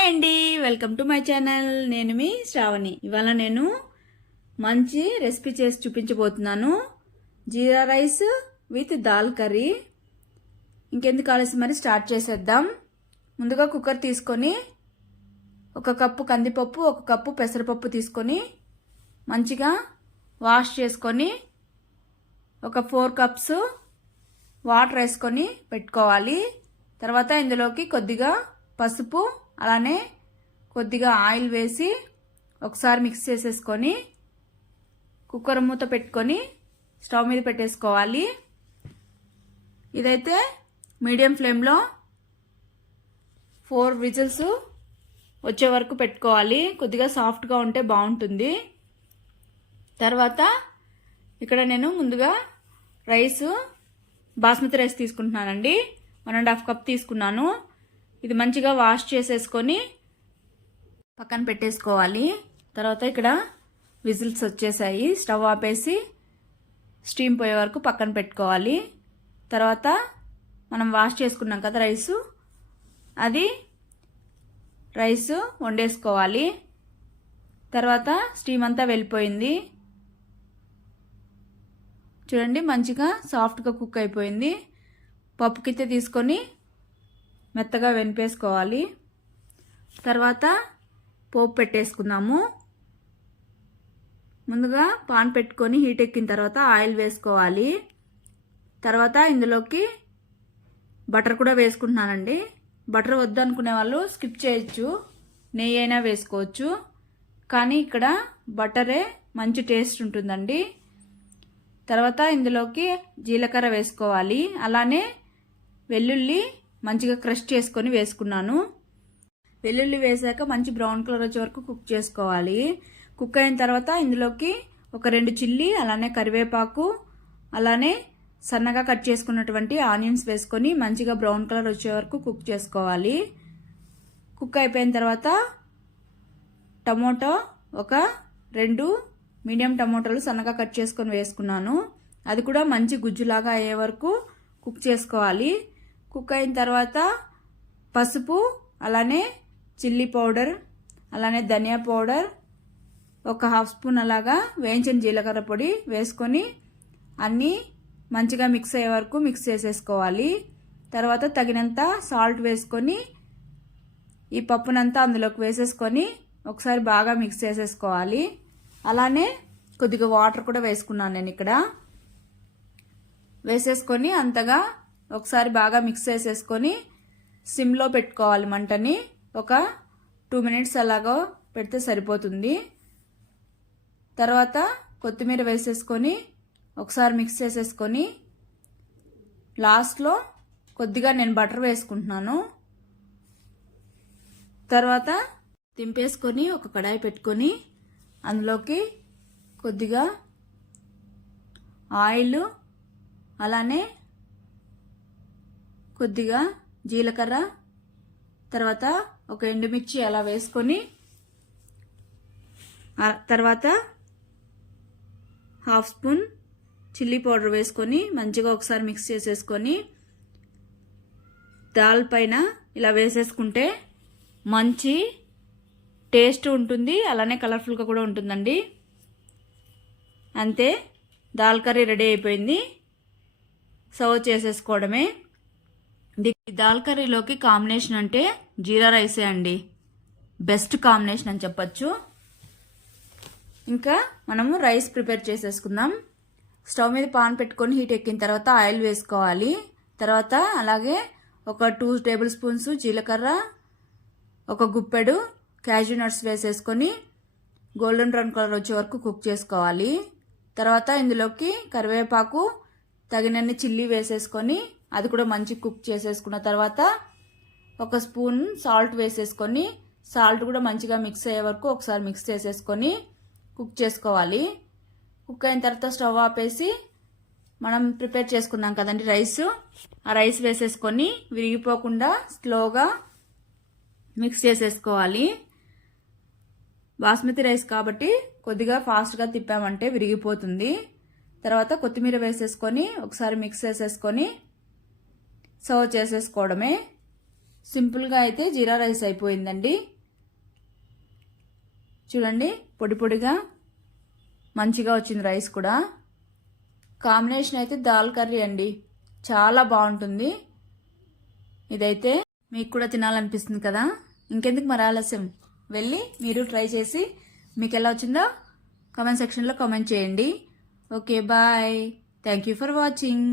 Hi అండి. Welcome to my channel. నేను మీ శ్రావణి. ఇవాళ నేను మంచి రెసిపీ చేసి చూపించబోతున్నాను. Jeera rice with dal curry. ఇంకెందుకు ఆలస్యం? మరి స్టార్ట్ చేసేద్దాం. ముందుగా కుక్కర్ తీసుకొని ఒక కప్పు కందిపప్పు ఒక కప్పు పెసరపప్పు తీసుకొని మంచిగా వాష్ చేసుకొని ఒక ఫోర్ కప్స్ వాటర్ వేసుకొని పెట్టుకోవాలి. తర్వాత ఇందులోకి కొద్దిగా పసుపు అలానే కొద్దిగా ఆయిల్ వేసి ఒకసారి మిక్స్ చేసేసుకొని కుక్కర్ మూత పెట్టుకొని స్టవ్ మీద పెట్టేసుకోవాలి. ఇదైతే మీడియం ఫ్లేమ్లో ఫోర్ విజిల్స్ వచ్చే వరకు పెట్టుకోవాలి. కొద్దిగా సాఫ్ట్గా ఉంటే బాగుంటుంది. తర్వాత ఇక్కడ నేను ముందుగా రైస్ బాస్మతి రైస్ తీసుకుంటున్నానండి. వన్ అండ్ హాఫ్ కప్ తీసుకున్నాను. ఇది మంచిగా వాష్ చేసేసుకొని పక్కన పెట్టేసుకోవాలి. తర్వాత ఇక్కడ విజిల్స్ వచ్చేసాయి. స్టవ్ ఆపేసి స్టీమ్ పోయే వరకు పక్కన పెట్టుకోవాలి. తర్వాత మనం వాష్ చేసుకున్నాం కదా రైసు అది రైస్ వండేసుకోవాలి. తర్వాత స్టీమ్ అంతా వెళ్ళిపోయింది. చూడండి మంచిగా సాఫ్ట్గా కుక్ అయిపోయింది. పప్పుకితే తీసుకొని మెత్తగా వెనిపేసుకోవాలి. తర్వాత పోపు పెట్టేసుకుందాము. ముందుగా పాన్ పెట్టుకొని హీట్ ఎక్కిన తర్వాత ఆయిల్ వేసుకోవాలి. తర్వాత ఇందులోకి బటర్ కూడా వేసుకుంటున్నానండి. బటర్ వద్దనుకునే వాళ్ళు స్కిప్ చేయొచ్చు. నెయ్యి అయినా వేసుకోవచ్చు. కానీ ఇక్కడ బటరే మంచి టేస్ట్ ఉంటుందండి. తర్వాత ఇందులోకి జీలకర్ర వేసుకోవాలి. అలానే వెల్లుల్లి మంచిగా క్రష్ చేసుకొని వేసుకున్నాను. వెల్లుల్లి వేసాక మంచి బ్రౌన్ కలర్ వచ్చే వరకు కుక్ చేసుకోవాలి. కుక్ అయిన తర్వాత ఇందులోకి ఒక రెండు చిల్లీ అలానే కరివేపాకు అలానే సన్నగా కట్ చేసుకున్నటువంటి ఆనియన్స్ వేసుకొని మంచిగా బ్రౌన్ కలర్ వచ్చే వరకు కుక్ చేసుకోవాలి. కుక్ అయిపోయిన తర్వాత టమోటో ఒక రెండు మీడియం టమోటాలు సన్నగా కట్ చేసుకొని వేసుకున్నాను. అది కూడా మంచి గుజ్జులాగా అయ్యే వరకు కుక్ చేసుకోవాలి. కుక్ అయిన తర్వాత పసుపు అలానే చిల్లీ పౌడర్ అలానే ధనియా పౌడర్ ఒక హాఫ్ స్పూన్ అలాగా వేయించిన జీలకర్ర పొడి వేసుకొని అన్నీ మంచిగా మిక్స్ అయ్యే వరకు మిక్స్ చేసేసుకోవాలి. తర్వాత తగినంత సాల్ట్ వేసుకొని ఈ పప్పునంతా అందులోకి వేసేసుకొని ఒకసారి బాగా మిక్స్ చేసేసుకోవాలి. అలానే కొద్దిగా వాటర్ కూడా వేసుకున్నాను నేను ఇక్కడ. వేసేసుకొని అంతగా ఒకసారి బాగా మిక్స్ చేసేసుకొని సిమ్లో పెట్టుకోవాలి మంటని. ఒక టూ మినిట్స్ అలాగో పెడితే సరిపోతుంది. తర్వాత కొత్తిమీర వేసేసుకొని ఒకసారి మిక్స్ చేసేసుకొని లాస్ట్లో కొద్దిగా నేను బటర్ వేసుకుంటున్నాను. తర్వాత తింపేసుకొని ఒక కడాయి పెట్టుకొని అందులోకి కొద్దిగా ఆయిల్ అలానే కొద్దిగా జీలకర్ర తర్వాత ఒక ఎండుమిర్చి అలా వేసుకొని తర్వాత హాఫ్ స్పూన్ చిల్లీ పౌడర్ వేసుకొని మంచిగా ఒకసారి మిక్స్ చేసేసుకొని దాల్ పైన ఇలా వేసేసుకుంటే మంచి టేస్ట్ ఉంటుంది. అలానే కలర్ఫుల్గా కూడా ఉంటుందండి. అంతే దాల్ కర్రీ రెడీ అయిపోయింది. సర్వ్ చేసేసుకోవడమే. దాల్ కర్రీలోకి కాంబినేషన్ అంటే జీరా రైసే అండి. బెస్ట్ కాంబినేషన్ అని చెప్పచ్చు. ఇంకా మనము రైస్ ప్రిపేర్ చేసేసుకుందాం. స్టవ్ మీద పాన్ పెట్టుకొని హీట్ ఎక్కిన తర్వాత ఆయిల్ వేసుకోవాలి. తర్వాత అలాగే ఒక టూ టేబుల్ స్పూన్స్ జీలకర్ర ఒక గుప్పెడు క్యాజూ నట్స్ వేసేసుకొని గోల్డెన్ బ్రౌన్ కలర్ వచ్చే వరకు కుక్ చేసుకోవాలి. తర్వాత ఇందులోకి కరివేపాకు తగినన్ని చిల్లీ వేసేసుకొని అది కూడా మంచి కుక్ చేసేసుకున్న తర్వాత ఒక స్పూన్ సాల్ట్ వేసేసుకొని సాల్ట్ కూడా మంచిగా మిక్స్ అయ్యే వరకు ఒకసారి మిక్స్ చేసేసుకొని కుక్ చేసుకోవాలి. కుక్ అయిన తర్వాత స్టవ్ ఆపేసి మనం ప్రిపేర్ చేసుకున్నాం కదండి రైస్. ఆ రైస్ వేసేసుకొని విరిగిపోకుండా స్లోగా మిక్స్ చేసేసుకోవాలి. బాస్మతి రైస్ కాబట్టి కొద్దిగా ఫాస్ట్గా తిప్పామంటే విరిగిపోతుంది. తర్వాత కొత్తిమీర వేసేసుకొని ఒకసారి మిక్స్ చేసేసుకొని సర్వ్ చేసేసుకోవడమే. సింపుల్గా అయితే జీరా రైస్ అయిపోయిందండి. చూడండి పొడి పొడిగా మంచిగా వచ్చింది రైస్ కూడా. కాంబినేషన్ అయితే దాల్ కర్రీ అండి. చాలా బాగుంటుంది. ఇదైతే మీకు కూడా తినాలనిపిస్తుంది కదా. ఇంకెందుకు మరి ఆలస్యం? వెళ్ళి మీరు ట్రై చేసి మీకు ఎలా వచ్చిందో కామెంట్ సెక్షన్లో కామెంట్ చేయండి. Okay bye. Thank you for watching.